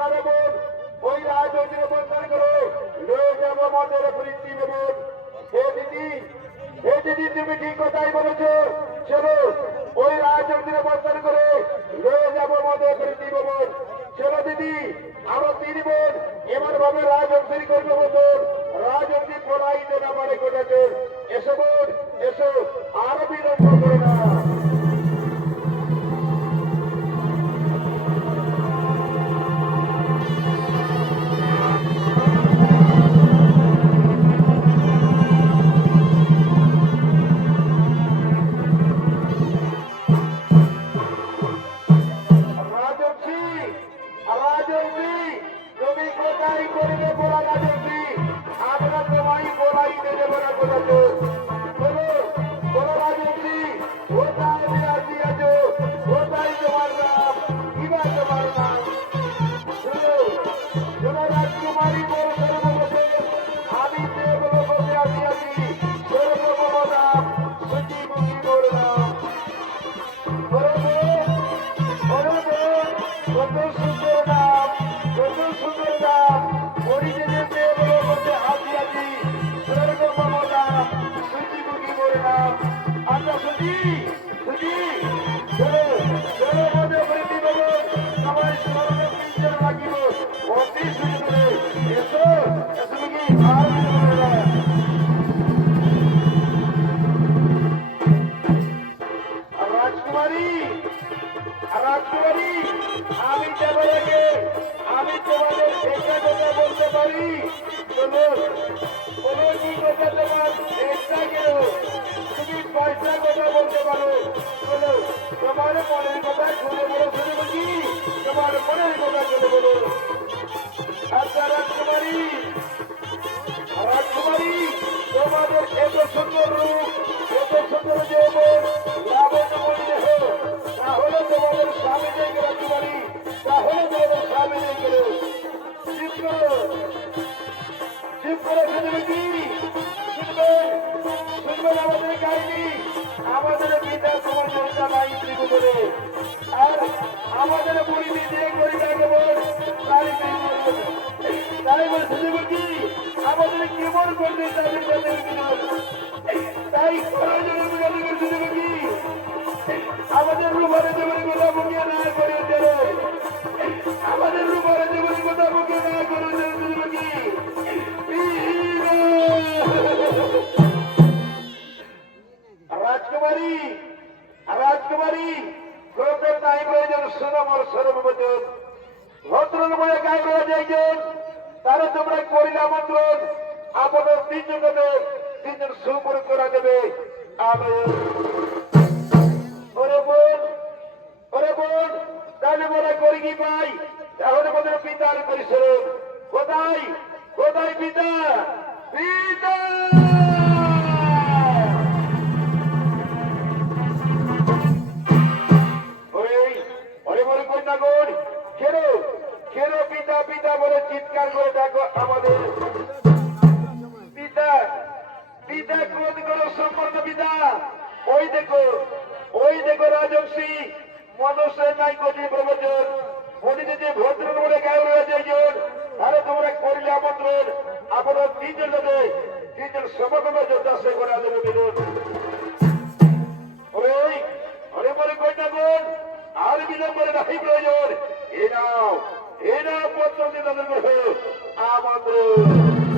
তারা বোন ওই রাজনীতির বন্ধন করে লয়ে যাবো আমাদের বৃত্তি বোন। হে দিদি তুমি ঠিক কথাই বলেছো। চলো ওই রাজনীতির বন্ধন করে লয়ে যাবো আমাদের বৃত্তি বোন। চলো দিদি আমরা তিন বোন এবার ভাবে রাজনীতি করবো বোন। রাজনীতি পড়াইতে না পারে কোথাও। এসো বোন এসো, আরো বিলম্ব করে না। তুমি কোথায় করবে বলা রাজনীতি, আমরা তোমায় বলাইতে দেবো না কোথাও। বলো বলো রাজনীতি কোথায় বিরাজি আছো, কোথায় তোমার নাম, কিবা তোমার নাম। শোনো শোনো রাজকুমারী বড় সর্বমতে আমি দেবলোকে আসিয়াছি, সর্বমম নাম সূচিমুখী মোর নাম। বলো বলো কত সুন্দর নাম, কত সুন্দর নাম। হরিজনের দেবলোকে আসিয়াছি, সর্বমম নাম সূচিমুখী মোর নাম। আচ্ছা সুচি সুচি চলো চলো মধ্যে বৃদ্ধি দেবো, আমার স্মরণ পিঞ্জন লাগিব অতি সুন্দরে। এসো এসো কি আর রাজকুমারী রাজকুমারী আমি যাবার আগে আমি তোমাদের একটা কথা বলতে পারি। চলো বলো কি কথা তোমার একটা গেল, তুমি পয়সা কথা বলতে পারো। বলো তোমার মনের কথা শুনে বলো, শুনে কি তোমার মনের কথা শুনে বলো। আচ্ছা রাজকুমারী রাজকুমারী তোমাদের এত সুন্দর রূপ, এত সুন্দর যৌবন, লাবণ্যময়ী দেহ, তাহলে তোমাদের স্বামী নেই রাজকুমারী, তাহলে তোমাদের স্বামী নেই গেল। চুপ করো চুপ করে শুনবে কি শুনবেন শুনবেন আমাদের কাহিনী। আমাদের পিতা তোমার জনতা নাই ত্রিপুরে, আর আমাদের বুড়ি দিয়ে করি কেবল তাই তাই বলে শুনবে কি আমাদের কেমন করবে তাদের তাদের তাই শুনবে কি আমাদের রূপারে জীবনী কথা মুখে না করে দেবে, আমাদের রূপারে জীবনী কথা মুখে না করে দেবে শুনবে কি। রাজকুমারী রাজকুমারী গ্রন্থের নাই প্রয়োজন, সোনমর সর্ববচন ভদ্রের বলে গায়ে রয়ে যাইছেন, তারা তোমরা করিলা মন্ত্রণ আপনার তিনজনকে তিনজন সুপরে করা দেবে। ওরে বোন তাহলে বলে করি কি পাই, তাহলে আমাদের পিতার পরিশ্রম কোথায় কোথায় পিতা পিতা। পিতা পিতা বলে চিৎকার করে দেখো আমাদের পিতা পিতা ক্রোধ করো সম্পর্ক পিতা। ওই দেখো রাজর্ষি মনুষ্যের নাই কটি প্রবচন বলিতে যে ভদ্র বলে গায়ে রয়েছে একজন, আরে তোমরা করিলে আমন্ত্রণ আপনার তিনজন লোকে তিনজন সমকমে যোদ্ধা সে করে দেবে বিরোধ। অরে বলে কইটা বোন আর বিলম্বরে নাই প্রয়োজন, এ নাও পত্র দিয়ে তাদের আমন্ত্রণ।